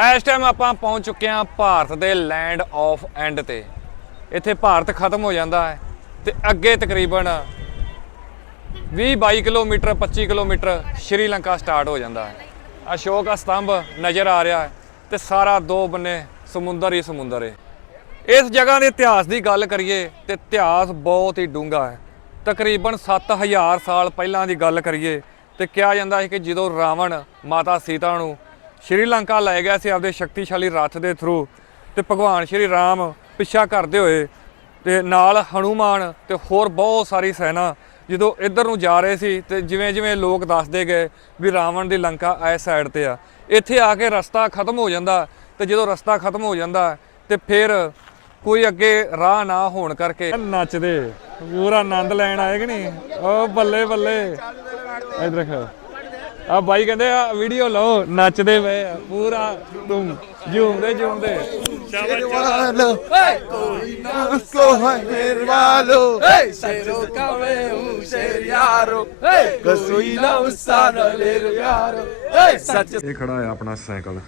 ਇਸ ਟਾਈਮ ਆਪਾਂ ਪਹੁੰਚ ਚੁੱਕੇ ਹਾਂ ਭਾਰਤ ਦੇ ਲੈਂਡ ਆਫ ਐਂਡ ਤੇ। ਇੱਥੇ ਭਾਰਤ ਖਤਮ ਹੋ ਜਾਂਦਾ ਹੈ ਤੇ ਅੱਗੇ ਤਕਰੀਬਨ 20 22 ਕਿਲੋਮੀਟਰ 25 ਕਿਲੋਮੀਟਰ ਸ਼੍ਰੀਲੰਕਾ ਸਟਾਰਟ ਹੋ ਜਾਂਦਾ ਹੈ। ਅਸ਼ੋਕ ਸਤੰਭ ਨਜ਼ਰ ਆ ਰਿਹਾ ਹੈ ਤੇ ਸਾਰਾ ਦੋ ਬੰਨੇ ਸਮੁੰਦਰ ਹੀ ਸਮੁੰਦਰ ਹੈ। ਇਸ ਜਗ੍ਹਾ ਦੇ ਇਤਿਹਾਸ ਦੀ ਗੱਲ ਕਰੀਏ ਤੇ ਇਤਿਹਾਸ ਬਹੁਤ ਹੀ ਡੂੰਘਾ ਹੈ। ਤਕਰੀਬਨ 7000 ਸਾਲ ਪਹਿਲਾਂ ਦੀ ਗੱਲ ਕਰੀਏ ਤੇ ਕਿਹਾ ਜਾਂਦਾ ਹੈ ਕਿ ਜਦੋਂ ਰਾਵਣ ਮਾਤਾ ਸੀਤਾ ਨੂੰ ਸ਼੍ਰੀਲੰਕਾ ਲੈ ਗਿਆ ਸੀ ਆਪਦੇ ਸ਼ਕਤੀਸ਼ਾਲੀ ਰੱਥ ਦੇ ਥਰੂ ਤੇ ਭਗਵਾਨ ਸ਼੍ਰੀ ਰਾਮ ਪਿੱਛਾ ਕਰਦੇ ਹੋਏ ਤੇ ਨਾਲ ਹਨੂਮਾਨ ਤੇ ਹੋਰ ਬਹੁਤ ਸਾਰੀ ਸੈਨਾ ਜਦੋਂ ਇੱਧਰ ਨੂੰ ਜਾ ਰਹੇ ਸੀ ਤੇ ਜਿਵੇਂ ਜਿਵੇਂ ਲੋਕ ਦੱਸਦੇ ਗਏ ਵੀ ਰਾਵਣ ਦੀ ਲੰਕਾ ਇਸ ਸਾਈਡ ਤੇ ਆ, ਇੱਥੇ ਆ ਕੇ ਰਸਤਾ ਖਤਮ ਹੋ ਜਾਂਦਾ ਤੇ ਜਦੋਂ ਰਸਤਾ ਖਤਮ ਹੋ ਜਾਂਦਾ ਤੇ ਫਿਰ ਕੋਈ ਅੱਗੇ ਰਾਹ ਨਾ ਹੋਣ ਕਰਕੇ ਨੱਚਦੇ, ਪੂਰਾ ਆਨੰਦ ਲੈਣ ਆਏ ਕਿ ਨਹੀਂ? ਓ ਬੱਲੇ ਬੱਲੇ। ਇਧਰ ਦੇਖੋ ਆ ਬਾਈ ਕਹਿੰਦੇ ਆ ਵੀਡੀਓ ਲਓ ਨੱਚਦੇ ਪਏ ਆ ਪੂਰਾ ਤੁਮ ਝੂਮਦੇ ਝੂਮਦੇ। Hermano, ਕੋਈ ਨਾ ਕੋ ਹੈ hermano, Cero cabe un seriaro, ਕੋਈ ਨਾ usano l'ergaro, sacce ਇਹ ਖੜਾ ਆ ਆਪਣਾ ਸਾਈਕਲ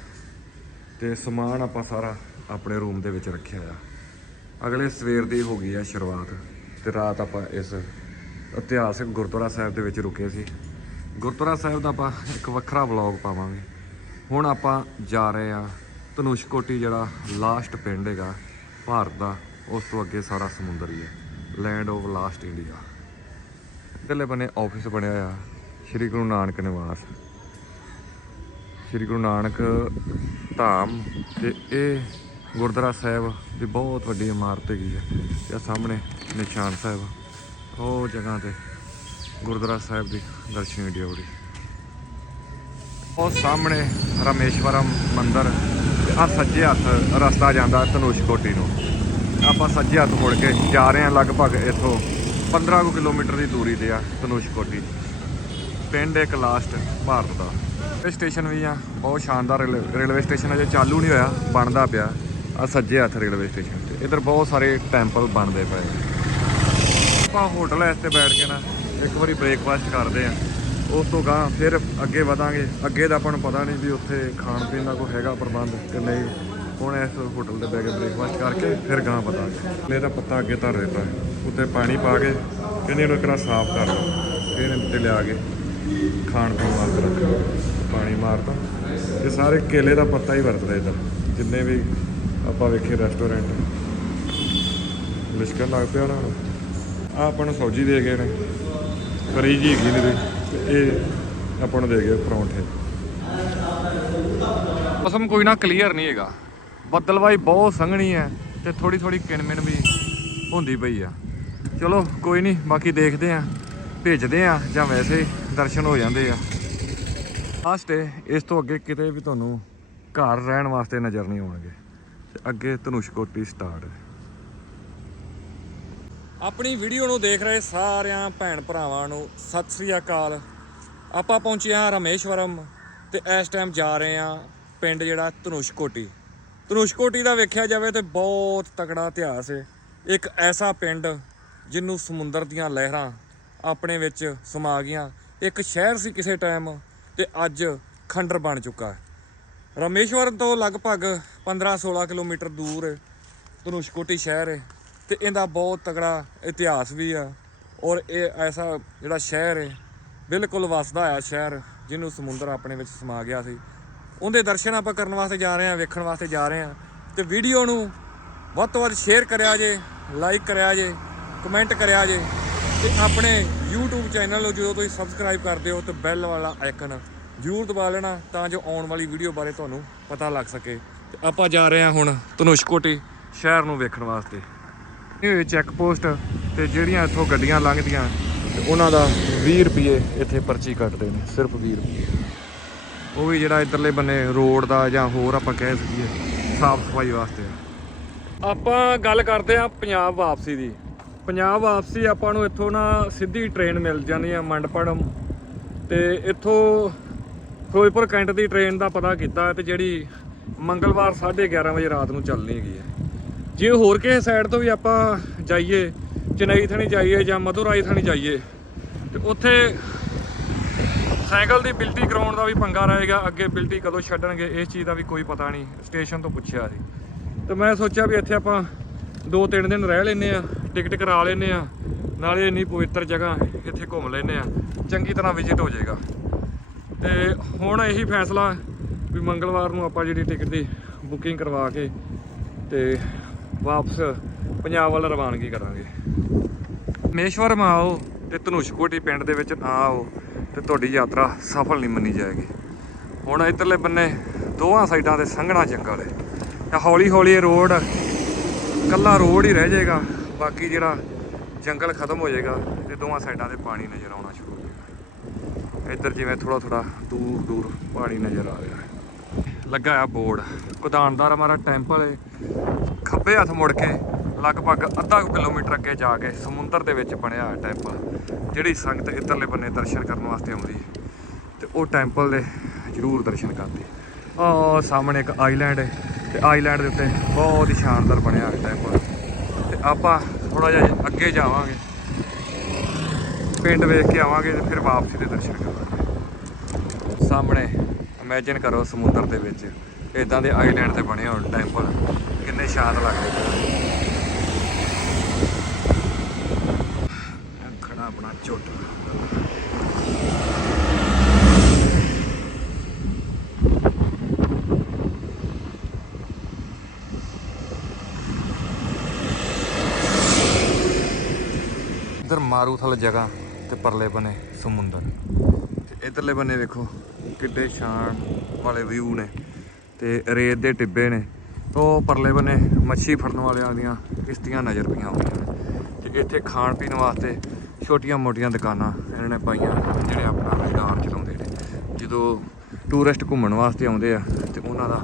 ਤੇ ਸਮਾਨ ਆਪਾਂ ਸਾਰਾ ਆਪਣੇ ਰੂਮ ਦੇ ਵਿੱਚ ਰੱਖਿਆ ਆ। ਅਗਲੇ ਸਵੇਰ ਦੀ ਹੋ ਗਈ ਆ ਸ਼ੁਰੂਆਤ ਤੇ ਰਾਤ ਆਪਾਂ ਇਸ ਇਤਿਹਾਸਕ ਗੁਰਦੁਆਰਾ ਸਾਹਿਬ ਦੇ ਵਿੱਚ ਰੁਕੇ ਸੀ। ਗੁਰਦੁਆਰਾ ਸਾਹਿਬ ਦਾ ਆਪਾਂ ਇੱਕ ਵੱਖਰਾ ਵਲੌਗ ਪਾਵਾਂਗੇ। ਹੁਣ ਆਪਾਂ ਜਾ ਰਹੇ ਆ ਧਨੁਸ਼ਕੋਟੀ ਜਿਹੜਾ ਲਾਸਟ ਪਿੰਡ ਹੈਗਾ ਭਾਰਤ ਦਾ, ਉਸ ਤੋਂ ਅੱਗੇ ਸਾਰਾ ਸਮੁੰਦਰ ਹੀ ਹੈ। ਲੈਂਡ ਆਫ ਲਾਸਟ ਇੰਡੀਆ ਇੱਧਰਲੇ ਬੰਨੇ ਆਫਿਸ ਬਣਿਆ ਹੋਇਆ, ਸ਼੍ਰੀ ਗੁਰੂ ਨਾਨਕ ਨਿਵਾਸ। ਸ਼੍ਰੀ ਗੁਰੂ ਨਾਨਕ ਧਾਮ, ਤੇ ਇਹ ਗੁਰਦੁਆਰਾ ਸਾਹਿਬ ਦੀ ਬਹੁਤ ਵੱਡੀ ਇਮਾਰਤ ਹੈਗੀ ਹੈ ਤੇ ਸਾਹਮਣੇ ਨਿਸ਼ਾਨ ਸਾਹਿਬ ਉਹ ਜਗ੍ਹਾ ਤੇ ਗੁਰਦੁਆਰਾ ਸਾਹਿਬ ਦੀ ਦਰਸ਼ਨੀ ਡਿਊਟੀ ਉਹ ਸਾਹਮਣੇ ਰਾਮੇਸ਼ਵਰਮ ਮੰਦਿਰ ਤੇ ਆ ਸੱਜੇ ਹੱਥ ਰਸਤਾ ਜਾਂਦਾ ਧਨੁਸ਼ਕੋਟੀ ਨੂੰ। ਆਪਾਂ ਸੱਜੇ ਹੱਥ ਮੁੜ ਕੇ ਜਾ ਰਹੇ ਹਾਂ ਲਗਭਗ ਇੱਥੋਂ 15 ਕੁ ਕਿਲੋਮੀਟਰ ਦੀ ਦੂਰੀ ਤੇ ਆ ਧਨੁਸ਼ਕੋਟੀ ਪਿੰਡ ਇੱਕ ਲਾਸਟ ਭਾਰਤ ਦਾ। ਇਹ ਸਟੇਸ਼ਨ ਵੀ ਆ, ਬਹੁਤ ਸ਼ਾਨਦਾਰ ਰੇਲ- ਰੇਲਵੇ ਸਟੇਸ਼ਨ ਅਜੇ ਚਾਲੂ ਨਹੀਂ ਹੋਇਆ, ਬਣਦਾ ਪਿਆ ਆ ਸੱਜੇ ਹੱਥ ਰੇਲਵੇ ਸਟੇਸ਼ਨ ਤੇ। ਇਧਰ ਬਹੁਤ ਸਾਰੇ ਟੈਂਪਲ ਬਣਦੇ ਪਏ ਆਪਾਂ ਹੋਟਲ ਐਸ ਤੇ ਬੈਠ ਕੇ ਨਾ ਇੱਕ ਵਾਰੀ ਬ੍ਰੇਕਫਾਸਟ ਕਰਦੇ ਆ। ਉਸ ਤੋਂ ਗਾਂ ਫਿਰ ਅੱਗੇ ਵਧਾਂਗੇ। ਅੱਗੇ ਦਾ ਆਪਾਂ ਨੂੰ ਪਤਾ ਨਹੀਂ ਵੀ ਉੱਥੇ ਖਾਣ ਪੀਣ ਦਾ ਕੋਈ ਹੈਗਾ ਪ੍ਰਬੰਧ ਕਿ ਨਹੀਂ। ਹੁਣ ਇਸ ਹੋਟਲ ਤੇ ਬੈ ਕੇ ਬ੍ਰੇਕਫਾਸਟ ਕਰਕੇ ਫਿਰ ਗਾਂ ਵਧਾਂਗੇ। ਇਹਦਾ ਪੱਤਾ ਅੱਗੇ ਧਰ ਦਿੱਤਾ ਉੱਤੇ ਪਾਣੀ ਪਾ ਕੇ ਕਹਿੰਦੇ ਇਹਨੂੰ ਇੱਕ ਸਾਫ਼ ਕਰ ਲਓ। ਫਿਰ ਇਹਦੇ ਲਿਆ ਕੇ ਖਾਣ ਪੀਣ ਵਾਸਤੇ ਰੱਖ ਪਾਣੀ ਮਾਰਤਾ। ਇਹ ਸਾਰੇ ਕੇਲੇ ਦਾ ਪੱਤਾ ਹੀ ਵਰਤਦੇ ਇੱਧਰ। ਜਿੰਨੇ ਵੀ ਆਪਾਂ ਵੇਖੇ ਰੈਸਟੋਰੈਂਟ ਲਿਸ਼ਕਣ ਲੱਗ ਪਿਆ ਉਹਨਾਂ ਨੂੰ। ਆ ਆਪਾਂ ਨੂੰ ਸਬਜ਼ੀ ਦੇ ਗਏ ਨੇ। ਕਰੀ ਜੀ ਹੈਗੀ ਨੇ ਤੇ ਇਹ ਆਪਾਂ ਨੂੰ ਦੇ ਗਏ ਪਰੌਂਠੇ। ਮੌਸਮ ਕੋਈ ਨਾ ਕਲੀਅਰ ਨਹੀਂ ਹੈਗਾ। ਬੱਦਲਵਾਈ ਬਹੁਤ ਸੰਘਣੀ ਹੈ ਤੇ ਥੋੜੀ ਥੋੜੀ ਕਿਣਮਿਣ ਵੀ ਹੁੰਦੀ ਪਈ ਆ। ਚਲੋ, ਕੋਈ ਨਹੀਂ ਬਾਕੀ ਦੇਖਦੇ ਆ ਭੇਜਦੇ ਆ ਜਾਂ ਵੈਸੇ ਦਰਸ਼ਨ ਹੋ ਜਾਂਦੇ ਆ। ਲਾਸਟ ਇਸ ਤੋਂ ਅੱਗੇ ਕਿਤੇ ਵੀ ਤੁਹਾਨੂੰ ਘਰ ਰਹਿਣ ਵਾਸਤੇ ਨਜ਼ਰ ਨਹੀਂ ਆਉਣਗੇ। ਤੇ ਅੱਗੇ ਧਨੁਸ਼ਕੋਟੀ ਸਟਾਰਟ ਆਪਣੀ ਵੀਡੀਓ ਨੂੰ ਦੇਖ ਰਹੇ ਸਾਰਿਆਂ ਭੈਣ ਭਰਾਵਾਂ ਨੂੰ ਸਤਿ ਸ੍ਰੀ ਅਕਾਲ। ਆਪਾਂ ਪਹੁੰਚੇ ਹਾਂ ਰਾਮੇਸ਼ਵਰਮ ਤੇ ਇਸ ਟਾਈਮ ਜਾ ਰਹੇ ਹਾਂ ਪਿੰਡ ਜਿਹੜਾ ਧਨੁਸ਼ਕੋਟੀ। ਧਨੁਸ਼ਕੋਟੀ ਦਾ ਵੇਖਿਆ ਜਾਵੇ ਤੇ ਬਹੁਤ ਤਕੜਾ ਇਤਿਹਾਸ ਹੈ ਇੱਕ ਐਸਾ ਪਿੰਡ ਜਿਹਨੂੰ ਸਮੁੰਦਰ ਦੀਆਂ ਲਹਿਰਾਂ ਆਪਣੇ ਵਿੱਚ ਸਮਾ ਗਈਆਂ। ਇੱਕ ਸ਼ਹਿਰ ਸੀ ਕਿਸੇ ਟਾਈਮ ਤੇ ਅੱਜ ਖੰਡਰ ਬਣ ਚੁੱਕਾ ਹੈ। ਰਾਮੇਸ਼ਵਰਮ ਤੋਂ ਲਗਭਗ 15-16 ਕਿਲੋਮੀਟਰ ਦੂਰ ਧਨੁਸ਼ਕੋਟੀ ਸ਼ਹਿਰ ਹੈ ਤੇ ਇਹਦਾ ਬਹੁਤ ਤਗੜਾ ਇਤਿਹਾਸ ਵੀ ਆ। ਔਰ ਇਹ ਐਸਾ ਜਿਹੜਾ ਸ਼ਹਿਰ ਹੈ ਬਿਲਕੁਲ ਵਸਦਾ ਆ ਸ਼ਹਿਰ, ਜਿਹਨੂੰ ਸਮੁੰਦਰ ਆਪਣੇ ਵਿੱਚ ਸਮਾ ਗਿਆ ਸੀ। ਉਹਦੇ ਦਰਸ਼ਨ ਆਪਾਂ ਕਰਨ ਵਾਸਤੇ ਜਾ ਰਹੇ ਹਾਂ, ਵੇਖਣ ਵਾਸਤੇ ਜਾ ਰਹੇ ਹਾਂ। ਤੇ ਵੀਡੀਓ ਨੂੰ ਵੱਧ ਤੋਂ ਵੱਧ ਸ਼ੇਅਰ ਕਰਿਆ ਜੇ ਲਾਈਕ ਕਰਿਆ ਜੇ ਕਮੈਂਟ ਕਰਿਆ ਜੇ। ਤੇ ਆਪਣੇ YouTube ਚੈਨਲ ਨੂੰ ਜਦੋਂ ਤੁਸੀਂ ਸਬਸਕ੍ਰਾਈਬ ਕਰਦੇ ਹੋ ਤੇ ਬੈਲ ਵਾਲਾ ਆਈਕਨ ਜ਼ਰੂਰ ਦਬਾ ਲੈਣਾ ਤਾਂ ਜੋ ਆਉਣ ਵਾਲੀ ਵੀਡੀਓ ਬਾਰੇ ਤੁਹਾਨੂੰ ਪਤਾ ਲੱਗ ਸਕੇ। ਤੇ ਆਪਾਂ ਜਾ ਰਹੇ ਹਾਂ ਹੁਣ ਧਨੁਸ਼ਕੋਟੀ ਸ਼ਹਿਰ ਨੂੰ ਵੇਖਣ ਵਾਸਤੇ। ਇਹ ਹੋਏ ਚੈੱਕ ਪੋਸਟ ਤੇ ਜਿਹੜੀਆਂ ਇੱਥੋਂ ਗੱਡੀਆਂ ਲੰਘਦੀਆਂ, ਤੇ ਉਹਨਾਂ ਦਾ 20 ਰੁਪਏ ਇੱਥੇ ਪਰਚੀ ਕੱਟਦੇ ਨੇ, ਸਿਰਫ 20 ਰੁਪਏ। ਉਹ ਵੀ ਜਿਹੜਾ ਇਧਰਲੇ ਬੰਨੇ ਰੋਡ ਦਾ ਜਾਂ ਹੋਰ ਆਪਾਂ ਕਹਿ ਸਕੀਏ, ਸਾਫ਼ ਸਫ਼ਾਈ ਵਾਸਤੇ। ਆਪਾਂ ਗੱਲ ਕਰਦੇ ਆ ਪੰਜਾਬ ਵਾਪਸੀ ਦੀ। ਪੰਜਾਬ ਵਾਪਸੀ ਆਪਾਂ ਨੂੰ ਇੱਥੋਂ ਨਾ ਸਿੱਧੀ ਟ੍ਰੇਨ ਮਿਲ ਜਾਂਦੀ ਆ ਮੰਡਪੜਮ। ਤੇ ਇੱਥੋਂ ਫਿਰੋਜ਼ਪੁਰ ਕੈਂਟ ਦੀ ਟ੍ਰੇਨ ਦਾ ਪਤਾ ਕੀਤਾ ਤੇ ਜਿਹੜੀ ਮੰਗਲਵਾਰ 11:30 ਵਜੇ ਰਾਤ ਨੂੰ ਚੱਲਣੀ ਹੈਗੀ ਹੈ ਜੇ ਹੋਰ ਕਿਸੇ ਸਾਈਡ ਤੋਂ ਵੀ ਆਪਾਂ ਜਾਈਏ, ਚੇਨਈ ਥਾਣੀ ਜਾਈਏ ਜਾਂ ਮਧੁਰਾਈ ਥਾਣੀ ਜਾਈਏ, ਤੇ ਉੱਥੇ ਸਾਈਕਲ ਦੀ ਬਿਲਟੀ ਕਰਾਉਣ ਦਾ ਵੀ ਪੰਗਾ ਰਹੇਗਾ, ਅੱਗੇ ਬਿਲਟੀ ਕਦੋਂ ਛੱਡਣਗੇ, ਇਸ ਚੀਜ਼ ਦਾ ਵੀ ਕੋਈ ਪਤਾ ਨਹੀਂ ਸਟੇਸ਼ਨ ਤੋਂ ਪੁੱਛਿਆ ਸੀ। ਤੇ ਮੈਂ ਸੋਚਿਆ ਵੀ ਇੱਥੇ ਆਪਾਂ ਦੋ ਤਿੰਨ ਦਿਨ ਰਹਿ ਲੈਨੇ ਆ ਟਿਕਟ ਕਰਾ ਲੈਨੇ ਆ ਨਾਲੇ ਇੰਨੀ ਪਵਿੱਤਰ ਜਗ੍ਹਾ ਇੱਥੇ ਘੁੰਮ ਲੈਨੇ ਆ ਚੰਗੀ ਤਰ੍ਹਾਂ ਵਿਜ਼ਿਟ ਹੋ ਜਾਏਗਾ। ਤੇ ਹੁਣ ਇਹੀ ਫੈਸਲਾ ਵੀ ਮੰਗਲਵਾਰ ਨੂੰ ਆਪਾਂ ਜਿਹੜੀ ਟਿਕਟ ਦੀ ਬੁਕਿੰਗ ਕਰਵਾ ਕੇ ਤੇ ਵਾਪਸ ਪੰਜਾਬ ਵੱਲ ਰਵਾਨਗੀ ਕਰਾਂਗੇ। ਮੇਸ਼ਵਰ ਮਾ ਆਓ ਤੇ ਧਨੁਸ਼ਕੋਟੀ ਪਿੰਡ ਦੇ ਵਿੱਚ ਨਾ ਆਓ ਤੇ ਤੁਹਾਡੀ ਯਾਤਰਾ ਸਫਲ ਨਹੀਂ ਮੰਨੀ ਜਾਏਗੀ। ਹੁਣ ਇਧਰਲੇ ਬੰਨੇ ਦੋਹਾਂ ਸਾਈਡਾਂ ਤੇ ਸੰਘਣਾ ਜੰਗਲ ਹੈ। ਤੇ ਹੌਲੀ ਹੌਲੀ ਇਹ ਰੋਡ ਕੱਲਾ ਰੋਡ ਹੀ ਰਹਿ ਜਾਏਗਾ, ਬਾਕੀ ਜਿਹੜਾ ਜੰਗਲ ਖਤਮ ਹੋ ਜਾਏਗਾ ਤੇ ਦੋਹਾਂ ਸਾਈਡਾਂ ਤੇ ਪਾਣੀ ਨਜ਼ਰ ਆਉਣਾ ਸ਼ੁਰੂ ਹੋ ਜਾਏਗਾ। ਇੱਧਰ ਜਿਵੇਂ ਥੋੜਾ ਥੋੜਾ ਦੂਰ ਦੂਰ ਪਾਣੀ ਨਜ਼ਰ ਆ ਰਿਹਾ ਹੈ। ਲੱਗਾ ਆ ਬੋਰਡ। ਕੁਦਾਨਦਾਰ ਹਮਾਰਾ ਟੈਂਪਲ ਹੈ ਖੱਬੇ ਹੱਥ ਮੁੜ ਕੇ ਲਗਭਗ ਅੱਧਾ ਕੁ ਕਿਲੋਮੀਟਰ ਅੱਗੇ ਜਾ ਕੇ ਸਮੁੰਦਰ ਦੇ ਵਿੱਚ ਬਣਿਆ ਹੋਇਆ ਟੈਂਪਲ ਜਿਹੜੀ ਸੰਗਤ ਇੱਧਰਲੇ ਬੰਨੇ ਦਰਸ਼ਨ ਕਰਨ ਵਾਸਤੇ ਆਉਂਦੀ ਹੈ ਤੇ ਉਹ ਟੈਂਪਲ ਦੇ ਜ਼ਰੂਰ ਦਰਸ਼ਨ ਕਰਦੇ ਉਹ ਸਾਹਮਣੇ ਇੱਕ ਆਈਲੈਂਡ ਹੈ ਤੇ ਆਈਲੈਂਡ ਦੇ ਉੱਤੇ ਬਹੁਤ ਹੀ ਸ਼ਾਨਦਾਰ ਬਣਿਆ ਹੈ ਟੈਂਪਲ ਤੇ ਆਪਾਂ ਥੋੜਾ ਜਿਹਾ ਅੱਗੇ ਜਾਵਾਂਗੇ। ਪਿੰਡ ਵੇਖ ਕੇ ਆਵਾਂਗੇ ਤੇ ਫਿਰ ਵਾਪਸੀ ਦੇ ਦਰਸ਼ਨ ਕਰਾਂਗੇ। ਸਾਹਮਣੇ ਇਮੇਜਿਨ ਕਰੋ ਸਮੁੰਦਰ ਦੇ ਵਿੱਚ ਇਦਾਂ ਦੇ ਆਈਲੈਂਡ ਤੇ ਬਣੇ ਹੋਣ ਟੈਂਪਲ ਕਿੰਨੇ ਸ਼ਾਂਤ ਲੱਗਦੇ ਖੜਾ ਆਪਣਾ ਝੋਟਾ। ਇੱਧਰ ਮਾਰੂਥਲ ਜਗ੍ਹਾ ਤੇ ਪਰਲੇ ਬਨੇ ਸਮੁੰਦਰ। ਤੇ ਇਧਰਲੇ ਬੰਨੇ ਵੇਖੋ। ਕਿੱਡੇ ਸ਼ਾਨ ਵਾਲੇ ਵਿਊ ਨੇ ਤੇ ਰੇਤ ਦੇ ਟਿੱਬੇ ਨੇ। ਉਹ ਪਰਲੇ ਬੰਨੇ ਮੱਛੀ ਫੜਨ ਵਾਲਿਆਂ ਦੀਆਂ ਕਿਸ਼ਤੀਆਂ ਨਜ਼ਰ ਪਈਆਂ ਹੋਈਆਂ ਨੇ ਤੇ ਇੱਥੇ ਖਾਣ ਪੀਣ ਵਾਸਤੇ ਛੋਟੀਆਂ ਮੋਟੀਆਂ ਦੁਕਾਨਾਂ ਇਹਨਾਂ ਨੇ ਪਾਈਆਂ ਜਿਹੜੇ ਆਪਣਾ ਰੁਜ਼ਗਾਰ ਚਲਾਉਂਦੇ ਨੇ। ਜਦੋਂ ਟੂਰਿਸਟ ਘੁੰਮਣ ਵਾਸਤੇ ਆਉਂਦੇ ਆ ਤੇ ਉਹਨਾਂ ਦਾ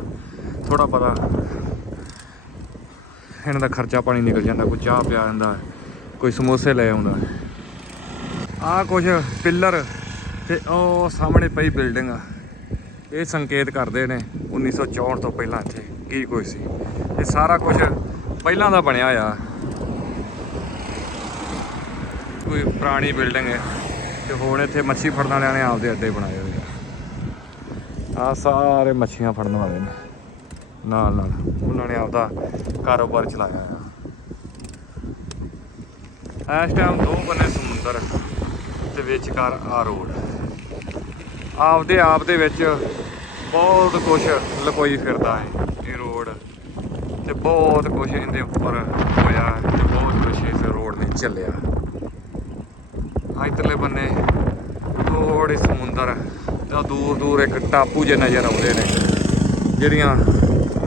ਥੋੜਾ ਪਤਾ ਇਹਨਾਂ ਦਾ ਖਰਚਾ ਪਾਣੀ ਨਿਕਲ ਜਾਂਦਾ, ਕੋਈ ਚਾਹ ਪਿਆ ਜਾਂਦਾ ਕੋਈ ਸਮੋਸੇ ਲੈ ਆਉਂਦਾ। ਆ ਕੁਝ ਪਿੱਲਰ ਤੇ ਉਹ ਸਾਹਮਣੇ ਪਈ ਬਿਲਡਿੰਗ ਆ। ਇਹ ਸੰਕੇਤ ਕਰਦੇ ਨੇ 1964 ਤੋਂ ਪਹਿਲਾਂ ਇੱਥੇ ਕੀ ਕੋਈ ਸੀ। ਇਹ ਸਾਰਾ ਕੁਝ ਪਹਿਲਾਂ ਦਾ ਬਣਿਆ ਆ। ਕੋਈ ਪੁਰਾਣੀ ਬਿਲਡਿੰਗ ਹੈ ਤੇ ਹੁਣ ਇੱਥੇ ਮੱਛੀ ਫੜਨ ਵਾਲਿਆਂ ਨੇ ਆਪਦੇ ਅੱਡੇ ਬਣਾਏ ਹੋਏ ਆ। ਆ ਸਾਰੇ ਮੱਛੀਆਂ ਫੜਨ ਵਾਲੇ ਨੇ। ਨਾਲ ਨਾਲ ਉਹਨਾਂ ਨੇ ਆਪਦਾ ਕਾਰੋਬਾਰ ਚਲਾਇਆ ਆ। ਇਸ ਟਾਈਮ ਦੋ ਬੰਨੇ ਸਮੁੰਦਰ ਤੇ ਵਿਚਕਾਰ ਆ ਰੋਡ ਆਪਦੇ ਆਪ ਦੇ ਵਿੱਚ ਬਹੁਤ ਕੁਝ ਲਕੋਈ ਫਿਰਦਾ ਹੈ ਇਹ ਰੋਡ ਤੇ ਬਹੁਤ ਕੁਝ ਇਹਦੇ ਉੱਪਰ ਹੋਇਆ ਹੈ ਤੇ ਬਹੁਤ ਕੁਝ ਇਸ ਰੋਡ ਨੇ ਚੱਲਿਆ। ਆ ਬੰਨੇ ਥੋੜੇ ਸਮੁੰਦਰ ਤੇ ਦੂਰ ਦੂਰ ਇੱਕ ਟਾਪੂ ਜੇ ਨਜ਼ਰ ਆਉਂਦੇ ਨੇ, ਜਿਹੜੀਆਂ